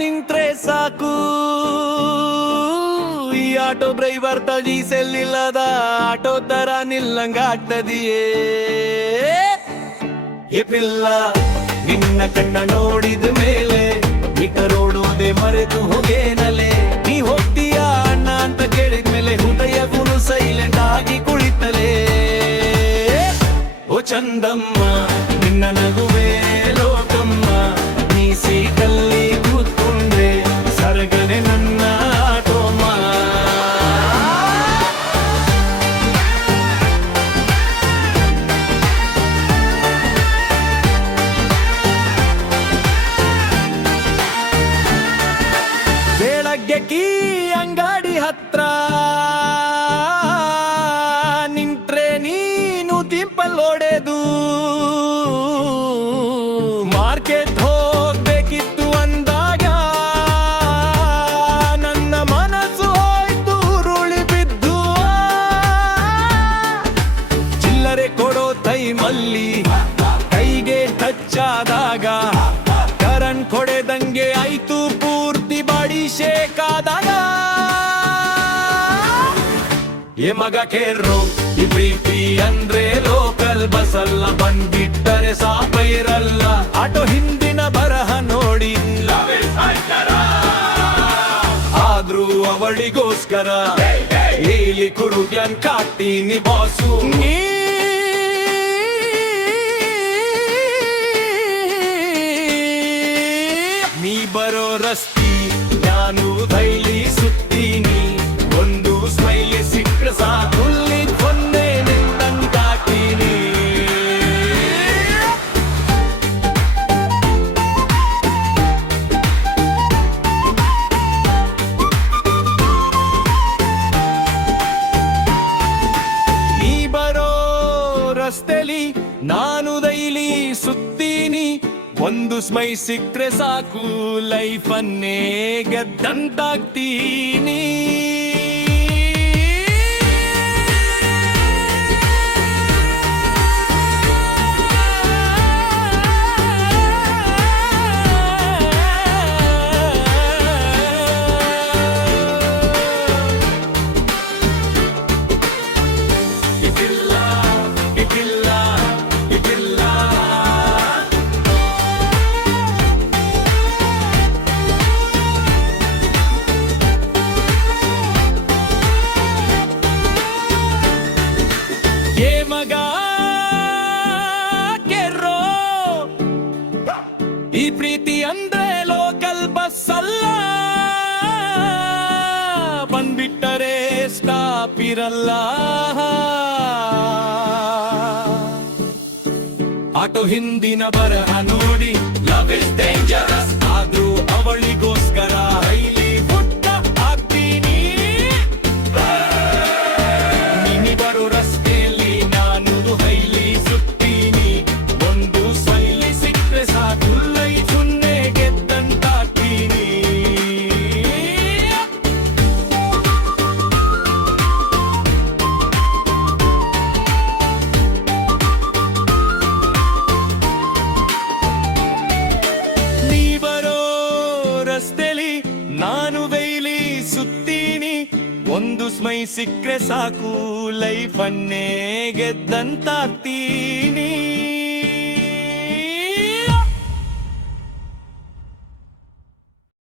ನಿಂತ್ರೆ ಸಾಕು. ಈ auto driver diesel ಇಲ್ಲದ ಆಟೋ ತರ ನಿಲ್ಲಂಗಾಗ್ತದಿಯೇ? ಎಪಿಲ್ಲ ನಿನ್ನ ಕಣ್ಣ ನೋಡಿದ ಮೇಲೆ ಇಕರೋಡೋದೆ ಮರೆತು ಹೋಗೇನಲೆ. ನೀ ಹೋಗ್ತೀಯ ಅಣ್ಣ ಅಂತ ಕೇಳಿದ ಮೇಲೆ ಹೃದಯವು ಸೈಲೆಂಟ್ ಆಗಿ ಕುಳಿತಲೇ. ಓ ಚಂದಮ್ಮ ನಿನ್ನ ನಗುವೆ ಲೋಕಮ್ಮ, ನೀ ಸೀಟಲ್ಲಿ ಕೂತ್ಕೊಂಡ್ರೆ ಸರಗನೆ ನನ್ನ ಆಟೋಮ್ಮ. ಬೆಳಗ್ಗೆ ಕೀ ಅಂಗಡಿ ಹತ್ರ ನಿಂತ್ರೆ ನೀನು ತಿಂಪಲ್ ಹೊಡೆದು ಮಾರ್ಕೆಟ್ ಹೋಗ್ಬೇಕಿತ್ತು ಅಂದಾಗ ನನ್ನ ಮನಸ್ಸು ಹೋಯ್ತು ಉರುಳಿ ಬಿದ್ದು. ಚಿಲ್ಲರೆ ಕೊಡೋ ಟೈಮಲ್ಲಿ ಕೈಗೆ ಟಚ್ ಆದಾಗ ಕರಣ್ ಕೊಡೆದಂಗೆ ಆಯ್ತು ಪೂರ್ತಿ ಬಾಡಿ ಶೇಕಾದಾಗ. ಏ ಮಗ ಕೇರ್ರು ಈ ಪ್ರೀತಿ ಅಂದ್ರೆ ಲೋಕಲ್ ಬಸ್ ಅಲ್ಲ, ಬಂದ್ಬಿಟ್ಟರೆ ಸಾಪ ಇರಲ್ಲ. ಆಟೋ ಹಿಂದಿನ ಬರಹ ನೋಡಿ ಆದ್ರೂ ಅವಳಿಗೋಸ್ಕರ ಹೇಳಿ ಕುರುಗ್ಯನ್ ಕಾಡ್ತೀನಿ ಬಾಸು. ನೀ ಬರೋ ರಸ್ತಿ ನಾನು ದೈಲಿ ಸುತ್ತೀನಿ, ಒಂದು ಸ್ಮೈಲಿ ಸಿಕ್ಕ್ರೆ ಸಾಕು ಒಂದೇ ನಿನ್ನಂಗಾಗ್ತೀನಿ. ನೀ ಬರೋ ರಸ್ತೆಲಿ ನಾನು ದೈಲಿ ಸುತ್ತೀನಿ, ಒಂದು ಸ್ಮೈ ಸಿಕ್ಕ್ರೆ ಸಾಕು ಲೈಫನ್ನೇ ಗೆದ್ದಂತಾಗ್ತೀನಿ. ಈ ಪ್ರೀತಿ ಅಂದ್ರೆ ಲೋಕಲ್ ಬಸ್ ಅಲ್ಲ, ಬಂದ್ಬಿಟ್ಟರೆ ಸ್ಟಾಪ್ ಇರಲ್ಲ. ಆಟೋ ಹಿಂದಿನ ಬರಹ ನೋಡಿ ಲವ್ ಇಸ್ ಡೇಂಜರಸ್, ಆದ್ರೂ ಅವಳಿಗೋಸ್ಕರ ಹೈಲಿ ಪುಟ್ಟ ಆಗ್ತೀನಿ. ನೀನಿ ಬರೋ ರಸ್ತೆಯಲ್ಲಿ ನಾನು ಹೈಲಿ ಸುತ್ತೀನಿ, ಒಂದು ಸ್ಮೈಲಿ ಸಿಕ್ಕ್ರೆ ಸಾಕು ಲೈಫನ್ನೇ ಗೆದ್ದಂತಾಗ್ತೀನಿ. ನೀ ಬರೋ ರಸ್ತೆಲಿ ನಾನು ದೈಲಿ ಸುತ್ತೀನಿ, ಒಂದು ಸ್ಮೈ ಸಿಕ್ಕ್ರೆ ಸಾಕು ಲೈಫನ್ನೇ ಗೆದ್ದಂತಾಗ್ತೀನಿ.